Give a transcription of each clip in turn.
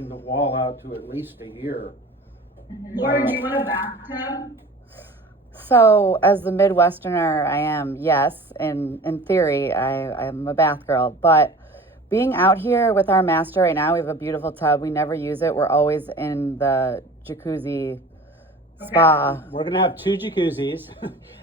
pushing the wall out to at least a year. Lauren, do you want a bathtub? So, as the Midwesterner I am, yes, in theory, I'm a bath girl. But being out here with our master right now, we have a beautiful tub. We never use it. We're always in the jacuzzi spa. We're gonna have 2 jacuzzis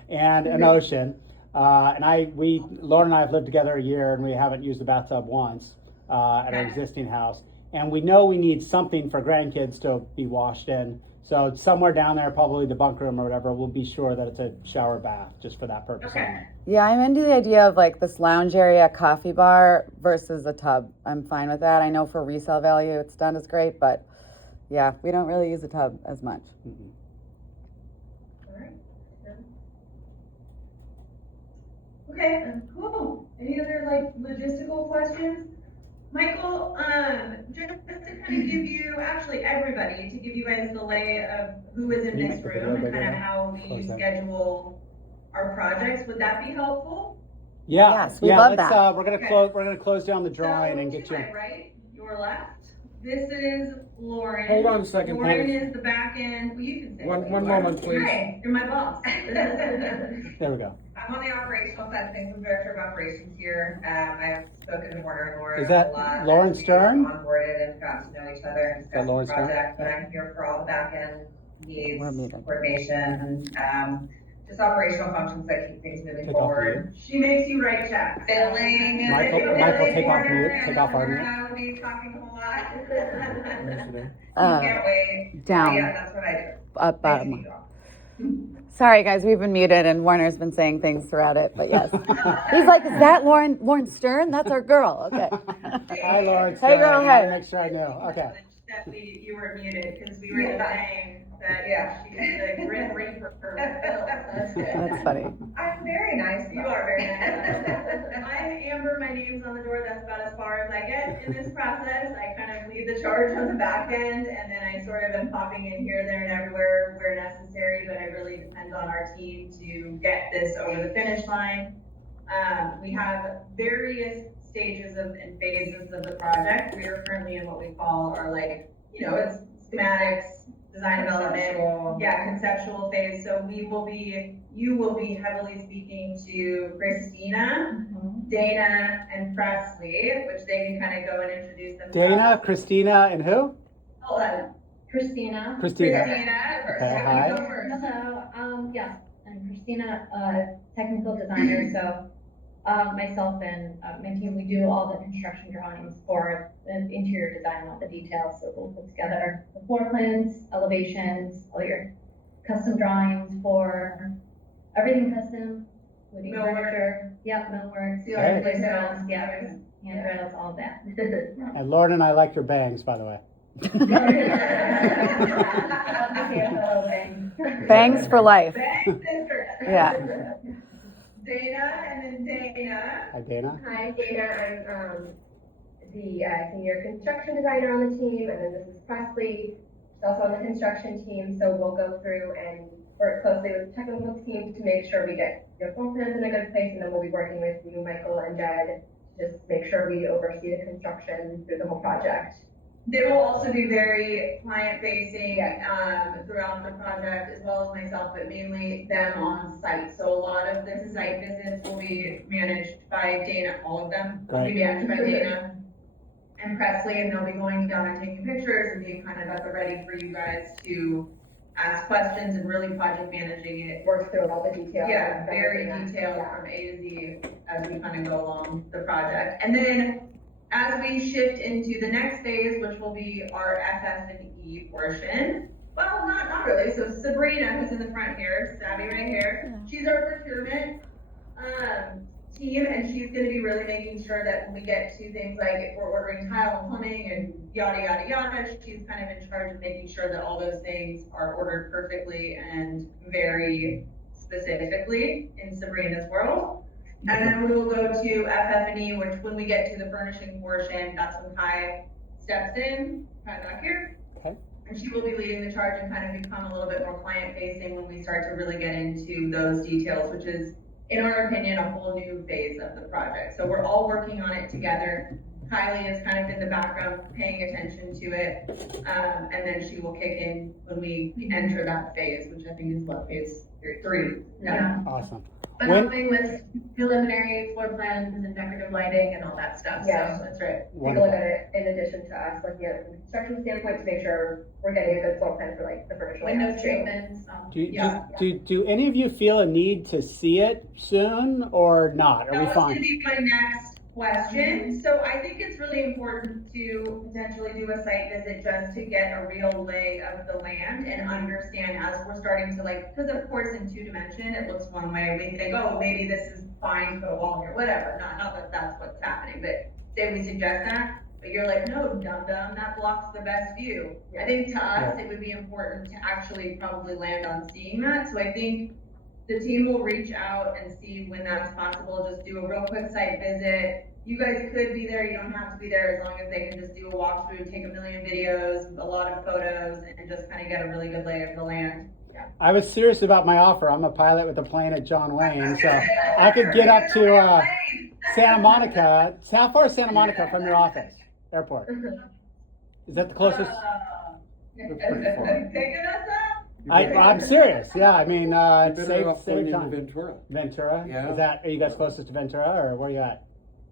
and an ocean. Lauren and I have lived together a year, and we haven't used the bathtub once at our existing house. And we know we need something for grandkids to be washed in. So somewhere down there, probably the bunk room or whatever, we'll be sure that it's a shower bath just for that purpose only. Yeah, I'm into the idea of like this lounge area coffee bar versus a tub. I'm fine with that. I know for resale value it's done as great, but yeah, we don't really use a tub as much. Mhm. All right. Okay, cool. Any other like logistical questions? Michael, just to kind of give you, actually everybody, to give you guys the lay of who is in Can you this make the room video and bigger kind of now? how we Close that. schedule our projects, would that be helpful? Yeah, Yes, we love that. We're gonna Okay. We're gonna close down the drawing and get to you. my right, your left. This is Lauren. Hold on a second, Lauren please. is the back end. Well, you can say. One what you moment, are. please. Hi, you're my boss. There we go. I'm on the operational side of things. I'm director of operations here. I have spoken to Warner and Laura Is that a lot. Lauren as we Stern? Onboarded and got to know each other and discussed Lauren the Stern? project, but I'm here for all the back end needs, We're muted. coordination, just operational functions that keep things moving Take off forward. She makes you write checks. Billing. Michael, take off mute, take off our mute. I will be talking a whole lot. Yesterday. Can't wait. Down. Yeah, that's what I do. Up bottom. Thank you. Sorry guys, we've been muted and Warner's been saying things throughout it, but yes. He's like, is that Lauren Stern? That's our girl. Okay. Hi, Lauren. Hey, girl, I wanted to hey. Make sure I knew. Okay. That you were muted because we were saying that she's the grim reaper for That's good. That's funny. I'm very nice. You are very nice. I'm Amber, my name's on the door, that's about as far as I get in this process. I kind of lead the charge on the back end, and then I sort of am popping in here, there, and everywhere where necessary, but it really depends on our team to get this over the finish line. We have various stages and phases of the project. We are currently in what we call our it's schematics, design development, conceptual phase. So you will be heavily speaking to Christina, Dana, and Presley, which they can kind of go and introduce themselves. Dana, Christina, and who? Hold on. Christina. Christina. Christina. hi. You go first. Hello, yes, I'm Christina, technical designer, so myself and my team, we do all the construction drawings for the interior design, all the details, so we'll put together the floor plans, elevations, all your custom drawings for everything custom, including Millwork. furniture, millwork, Ceiling Right. placements, handrails, all of that. And Lauren and I like your bangs, by the way. Bangs for life. Bang, sister. Yeah. Dana, and then Dana. Hi, Dana. Hi, Dana. I'm the senior construction designer on the team, and then this is Presley. She's also on the construction team, so we'll go through and work closely with the technical team to make sure we get your floor plans in a good place, and then we'll be working with you, Michael, and Jed, to just make sure we oversee the construction through the whole project. They will also be very client-facing throughout the project, as well as myself, but mainly them on site. So a lot of the site visits will be managed by Dana, all of them will be managed by Dana and Presley, and they'll be going down and taking pictures and being kind of at the ready for you guys to ask questions and really project managing it. Work through all the details. Yeah, very detailed from A to Z as we kind of go along the project. And then as we shift into the next phase, which will be our FF&E portion, well, not really. So Sabrina, who's in the front here, Savvy right here, she's our procurement team, and she's going to be really making sure that when we get to things like if we're ordering tile and plumbing and yada, yada, yada, she's kind of in charge of making sure that all those things are ordered perfectly and very specifically in Sabrina's world. And then we will go to FF&E, which when we get to the furnishing portion, that's when Kai steps in, Kai back here. Okay. And she will be leading the charge and kind of become a little bit more client-facing when we start to really get into those details, which is, in our opinion, a whole new phase of the project. So we're all working on it together. Kylie is kind of in the background paying attention to it. And then she will kick in when we enter that phase, which I think is what, phase 3? Yeah. Awesome. But When- helping with preliminary floor plans and decorative lighting and all that stuff, so. Yeah. That's right. Take a Wonderful. look at it in addition to us looking at it from a construction standpoint to make sure we're getting a good floor plan for like the furniture. Window layouts, too. treatments, Do any of you feel a need to see it soon or not? Are That we was gonna fine? be my next question. So I think it's really important to potentially do a site visit just to get a real lay of the land and understand as we're starting to like, because of course in 2D, it looks one way. We think, oh, maybe this is fine, put a wall here, whatever. Not that that's what's happening, but say we suggest that, but you're like, no, dum-dum, that blocks the best view. I think to us, it would be important to actually probably land on seeing that. So I think the team will reach out and see when that's possible, just do a real quick site visit. You guys could be there, you don't have to be there, as long as they can just do a walkthrough, take a million videos, a lot of photos, and just kind of get a really good lay of the land. I was serious about my offer. I'm a pilot with a plane at John Wayne, so I could get up to Santa Monica. How far is Santa Monica from your office, airport? Is that the closest? That's pretty far. Taking us out? I'm serious. Yeah, I mean, You're it's better off save putting in time. Ventura. Ventura. Yeah. Are you guys closest to Ventura, or where are you at?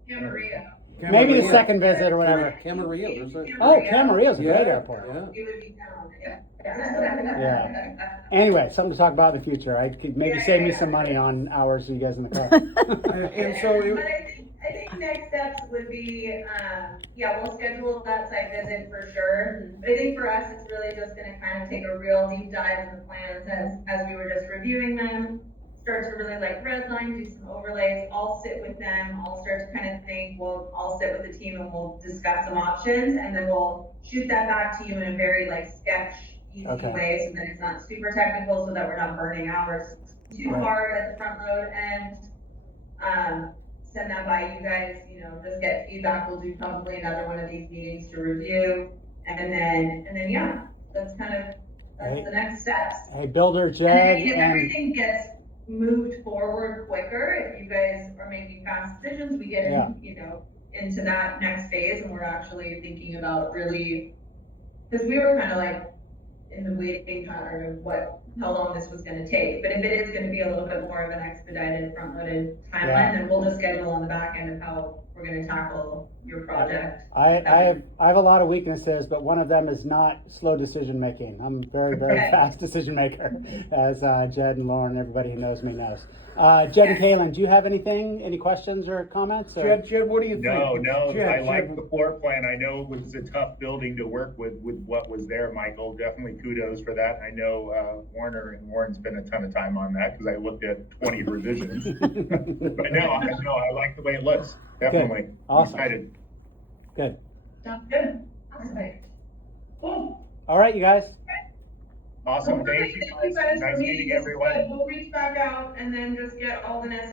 Camarillo. Maybe the Camarillo. second visit or whatever. Camarillo, there's a. Oh, Camarillo's a Yeah, great airport. Yeah. It would be down, yeah. Yeah. Anyway, something to talk about in the future. I could maybe save me some money on hours with you guys in the car. And so, But I think next steps would be, yeah, we'll schedule that site visit for sure. But I think for us, it's really just gonna kind of take a real deep dive in the plans as we were just reviewing them. Start to really like redline, do some overlays, I'll sit with them, I'll start to kind of think, I'll sit with the team and we'll discuss some options. And then we'll shoot that back to you in a very like sketch, easy Okay. way, so that it's not super technical, so that we're not burning hours too Right. hard at the front load end. Send that by you guys, just get feedback. We'll do probably another one of these meetings to review. And then, yeah, that's Right. the next steps. Hey, Builder And then Jed if and everything gets moved forward quicker, if you guys are making fast decisions, we get Yeah. into that next phase and we're actually thinking about really, because we were kind of like in the waiting pattern of how long this was gonna take. But if it is gonna be a little bit more of an expedited, front-loaded timeline, Yeah. then we'll just schedule on the back end of how we're gonna tackle your project. I have a lot of weaknesses, but one of them is not slow decision making. I'm a very, very Okay. fast decision maker, as Jed and Lauren, everybody who knows me knows. Jed and Kaylin, do you have any questions or comments? Or? Jed, what do you think? No, Jed, I like Jed, the floor plan. I know it was a tough building to work with what was there, Michael. Definitely kudos for that. I know Warren spent a ton of time on that because I looked at 20 revisions. But no, I like the way it looks. Definitely. Awesome. I'm excited. Good. Sounds good. Awesome. Cool. All right, you guys. Awesome. Well, Thank you. guys for Nice meeting This is everyone. good. We'll reach back out and then just get all the necessary